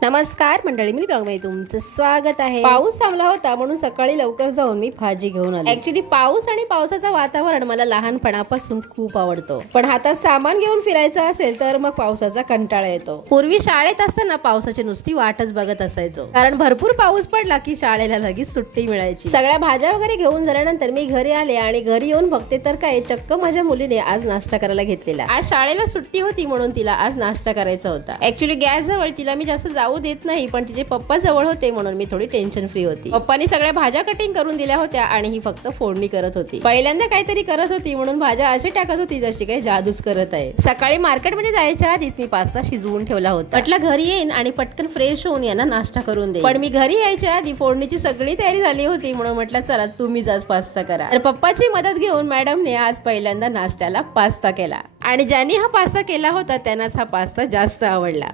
नमस्कार मंडळी, मी ब्लॉग मध्ये तुमचं स्वागत आहे। पाऊस थांबला होता म्हणून सकाळी लवकर जाऊन मी भाजी घेऊन आले। ऍक्च्युली पाऊस आणि पावसाचं वातावरण मला लहानपणापासून खूप आवडतो, पण हातात सामान घेऊन फिरायचं असेल तर मग पावसाचा कंटाळा येतो। पूर्वी शाळेत असताना पावसाची नुसती वाटच बघत असायचो, कारण भरपूर पाऊस पडला की शाळेला लगेच सुट्टी मिळायची। सगळ्या भाज्या वगैरे घेऊन झाल्यानंतर मी घरी आले आणि घरी येऊन बघते तर काय, चक्क माझ्या मुलीने आज नाश्ता करायला घेतलेला। आज शाळेला सुट्टी होती म्हणून तिला आज नाश्ता करायचा होता। ऍक्च्युली गॅस जवळ तिला मी जास्त जाऊ देत नाही, पण तिचे पप्पा जवळ होते म्हणून मी थोडी टेन्शन फ्री होती। पप्पानी सगळ्या भाज्या कटिंग करून दिल्या होत्या आणि ही फक्त फोडणी करत होती। पहिल्यांदा काहीतरी करत होती म्हणून भाज्या असे टाकत होती जशी काही जादूच करत आहे। सकाळी मार्केटमध्ये जायच्या आधीच मी पास्ता शिजवून ठेवला होता। म्हटलं घरी येईन आणि पटकन फ्रेश होऊन यांना नाश्ता करून दे, पण मी घरी यायच्या आधी फोडणीची सगळी तयारी झाली होती म्हणून म्हटलं चला तुम्हीच आज पास्ता करा। तर पप्पाची मदत घेऊन मॅडमने आज पहिल्यांदा नाश्त्याला पास्ता केला आणि ज्यांनी हा पास्ता केला होता त्यांनाच हा पास्ता जास्त आवडला।